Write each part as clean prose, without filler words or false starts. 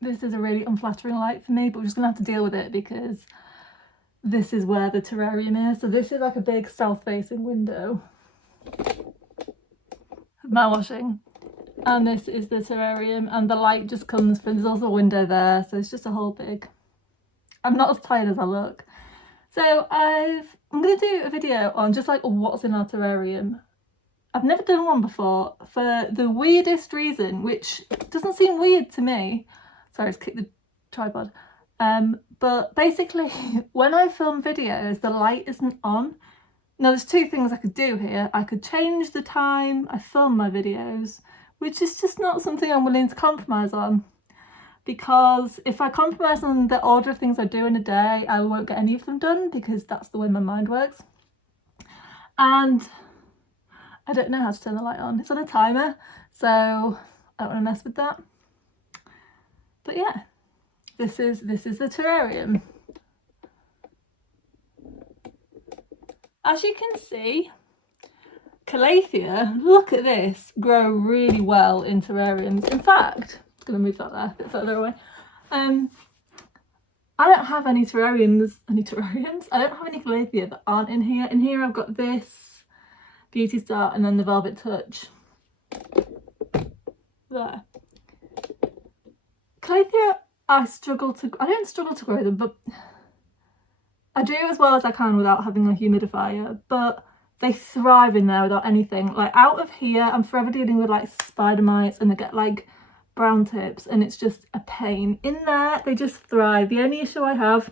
This is a really unflattering light for me, but we're just gonna have to deal with it because this is where the terrarium is. So this is like a big south-facing window of my washing. And this is the terrarium, and the light just comes from, there's also a window there, so it's just a whole big, I'm not as tired as I look. So I'm going to do a video on just like what's in our terrarium. I've never done one before for the weirdest reason, which doesn't seem weird to me. Sorry, I just kicked the tripod. But basically, when I film videos, the light isn't on. Now, there's two things I could do here. I could change the time I film my videos, which is just not something I'm willing to compromise on. Because if I compromise on the order of things I do in a day, I won't get any of them done because that's the way my mind works. And I don't know how to turn the light on. It's on a timer, so I don't want to mess with that. But yeah, this is the terrarium. As you can see, Calathea, look at this, grow really well in terrariums. In fact, I'm going to move that there, a bit further away. I don't have any terrariums. I don't have any Calathea that aren't in here. In here I've got this Beauty Star and then the Velvet Touch. There. Calathea, I don't struggle to grow them, but I do as well as I can without having a humidifier, but they thrive in there without anything. Like out of here, I'm forever dealing with like spider mites and they get like brown tips and it's just a pain. In there, they just thrive. The only issue I have,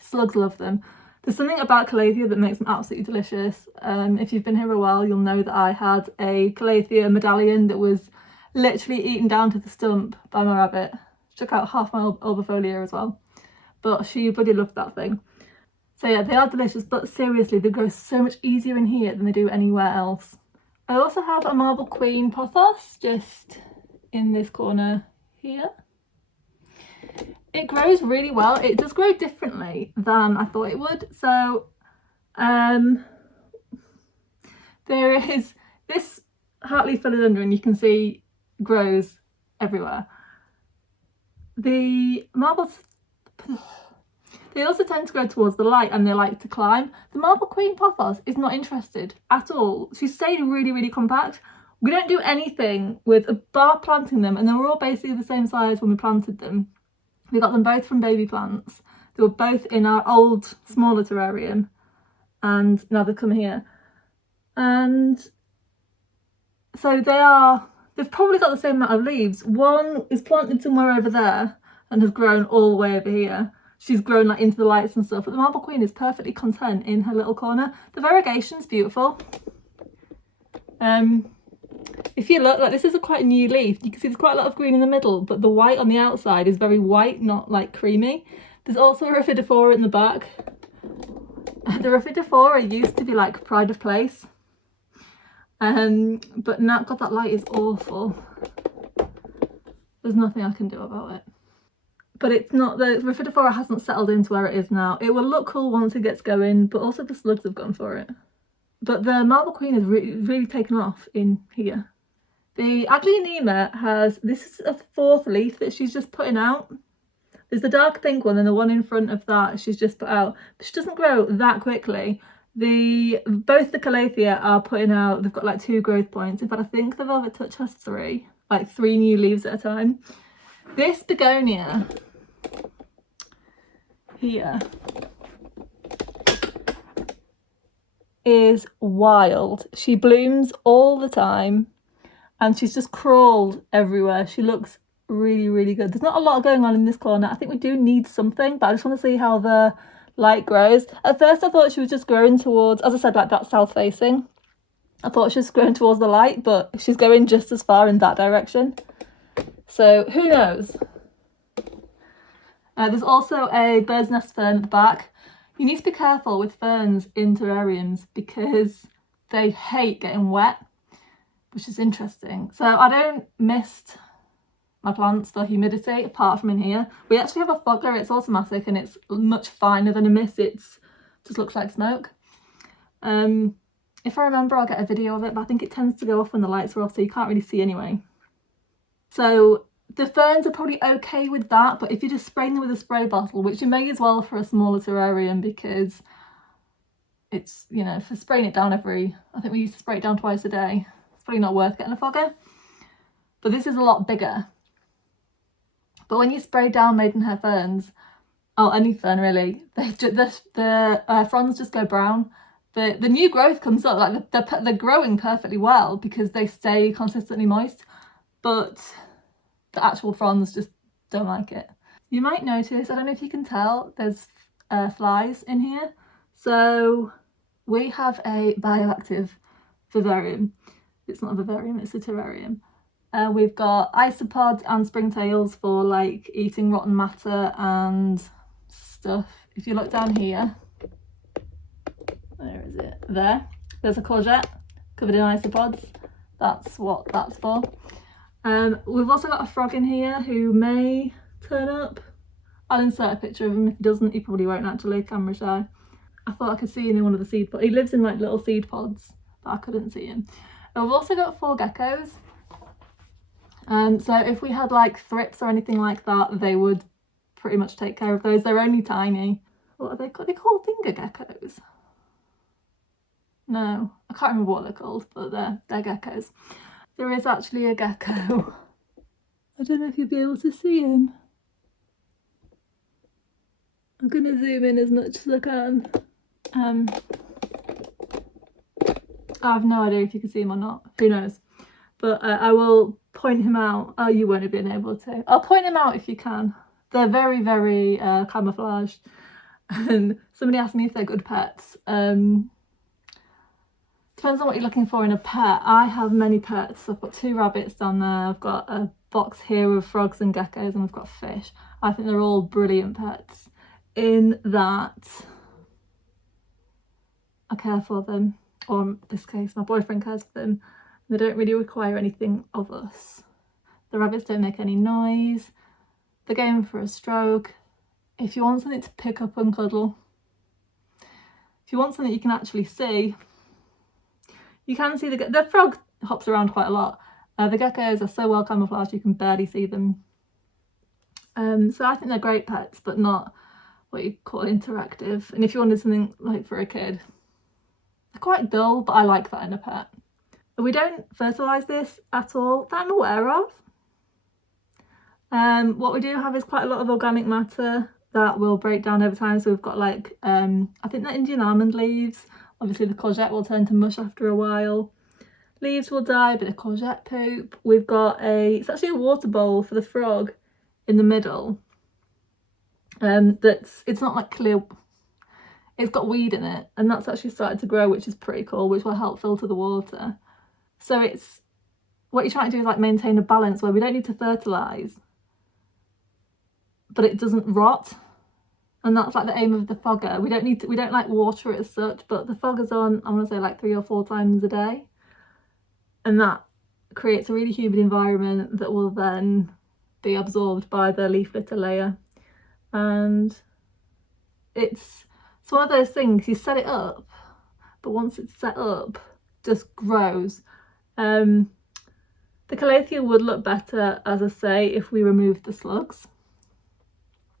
slugs love them. There's something about Calathea that makes them absolutely delicious. If you've been here a while, you'll know that I had a Calathea medallion that was literally eaten down to the stump by my rabbit. She took out half my albifolia as well. But she bloody loved that thing. So yeah, they are delicious, but seriously, they grow so much easier in here than they do anywhere else. I also have a Marble Queen Pothos just in this corner here. It grows really well. It does grow differently than I thought it would. So there is this heartleaf Philodendron, you can see grows everywhere. The marbles, they also tend to grow towards the light and they like to climb. The Marble Queen Pothos is not interested at all. She stayed really, really compact. We don't do anything with a bar planting them, and they were all basically the same size when we planted them. We got them both from baby plants. They were both in our old, smaller terrarium, and now they've come here. And so they've probably got the same amount of leaves. One is planted somewhere over there and has grown all the way over here. She's grown like into the lights and stuff, but the Marble Queen is perfectly content in her little corner. The variegation's beautiful. If you look, like this is quite a new leaf. You can see there's quite a lot of green in the middle, but the white on the outside is very white, not like creamy. There's also a Rhaphidophora in the back. The Rhaphidophora used to be like pride of place. But now, God, that light is awful. There's nothing I can do about it. But it's not, the Rhaphidophora hasn't settled into where it is now. It will look cool once it gets going, but also the slugs have gone for it. But the Marble Queen has really taken off in here. The Aglaonema has, this is a fourth leaf that she's just putting out. There's the dark pink one and the one in front of that she's just put out. But she doesn't grow that quickly. Both the Calathea are putting out, they've got like 2 growth points. In fact, I think the Velvet Touch has 3, like 3 new leaves at a time. This begonia here is wild. She blooms all the time and she's just crawled everywhere. She looks really, really good. There's not a lot going on in this corner. I think we do need something, but I just want to see how the light grows. At first I thought she was just growing towards, as I said, like that south facing. I thought she was growing towards the light, but she's going just as far in that direction. So who knows? There's also a bird's nest fern at the back. You need to be careful with ferns in terrariums because they hate getting wet, which is interesting. So I don't mist my plants for humidity apart from in here. We actually have a fogger, it's automatic and it's much finer than a mist. It just looks like smoke. If I remember, I'll get a video of it, but I think it tends to go off when the lights are off, so you can't really see anyway. So The ferns are probably okay with that, but if you're just spraying them with a spray bottle, which you may as well for a smaller terrarium, because it's, you know, for spraying it down every, I think we used to spray it down twice a day, it's probably not worth getting a fogger. But this is a lot bigger. But when you spray down maidenhair ferns, oh, any fern really, the fronds just go brown. The new growth comes up, like they're growing perfectly well because they stay consistently moist, but the actual fronds just don't like it. You might notice, I don't know if you can tell, there's flies in here. So we have a bioactive vivarium. It's not a vivarium, it's a terrarium. We've got isopods and springtails for like eating rotten matter and stuff. If you look down here, where is it? There's a courgette covered in isopods. That's what that's for. We've also got a frog in here who may turn up. I'll insert a picture of him. If he doesn't, he probably won't actually, camera shy. I thought I could see him in one of the seed pods. He lives in like little seed pods, but I couldn't see him. And we've also got 4 geckos. So if we had like thrips or anything like that, they would pretty much take care of those. They're only tiny. What are they called? They're called finger geckos. No, I can't remember what they're called, but they're geckos. There is actually a gecko. I don't know if you'll be able to see him. I'm going to zoom in as much as I can. I have no idea if you can see him or not. Who knows? But I will point him out. Oh, you won't have been able to. I'll point him out if you can. They're very, very camouflaged. And somebody asked me if they're good pets. Depends on what you're looking for in a pet. I have many pets. I've got 2 rabbits down there. I've got a box here of frogs and geckos, and I've got fish. I think they're all brilliant pets in that I care for them, or in this case my boyfriend cares for them. They don't really require anything of us. The rabbits don't make any noise. They're going for a stroke. If you want something to pick up and cuddle, if you want something you can actually see, you can see the frog hops around quite a lot. The geckos are so well camouflaged you can barely see them. So I think they're great pets, but not what you call interactive. And if you wanted something like for a kid, they're quite dull, but I like that in a pet. We don't fertilise this at all that I'm aware of. What we do have is quite a lot of organic matter that will break down over time. So we've got like, I think the Indian almond leaves. Obviously the courgette will turn to mush after a while. Leaves will die, a bit of courgette poop. We've got it's actually a water bowl for the frog in the middle. It's not like clear, it's got weed in it, and that's actually started to grow, which is pretty cool, which will help filter the water. So it's, what you're trying to do is like maintain a balance where we don't need to fertilise, but it doesn't rot. And that's like the aim of the fogger. We don't like water it as such, but the fogger's on, I want to say like 3 or 4 times a day. And that creates a really humid environment that will then be absorbed by the leaf litter layer. And it's one of those things, you set it up, but once it's set up, it just grows. The calathea would look better, as I say, if we removed the slugs.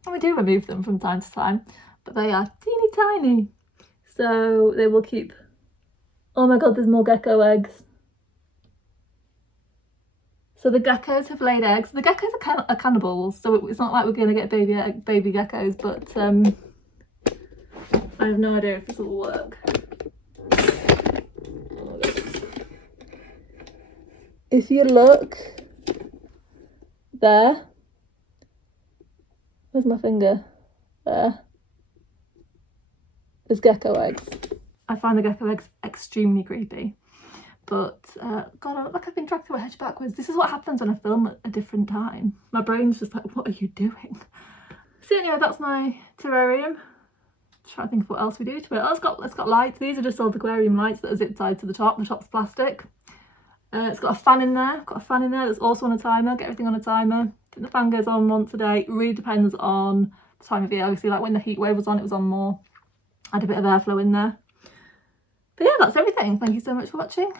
And we do remove them from time to time, but they are teeny tiny. So they will keep... Oh my god, there's more gecko eggs. So the geckos have laid eggs. The geckos are cannibals, so it's not like we're going to get baby geckos, but I have no idea if this will work. If you look there, where's my finger? There. There's gecko eggs. I find the gecko eggs extremely creepy. But, God, I look like I've been dragged through a hedge backwards. This is what happens when I film at a different time. My brain's just like, what are you doing? So anyway, that's my terrarium. Trying to think of what else we do to it. Oh, it's got lights. These are just old aquarium lights that are zip tied to the top. The top's plastic. It's got a fan in there. That's also on a timer. Get everything on a timer. I think the fan goes on once a day. It really depends on the time of year. Obviously, like when the heat wave was on, it was on more. I had a bit of airflow in there. But yeah, that's everything. Thank you so much for watching.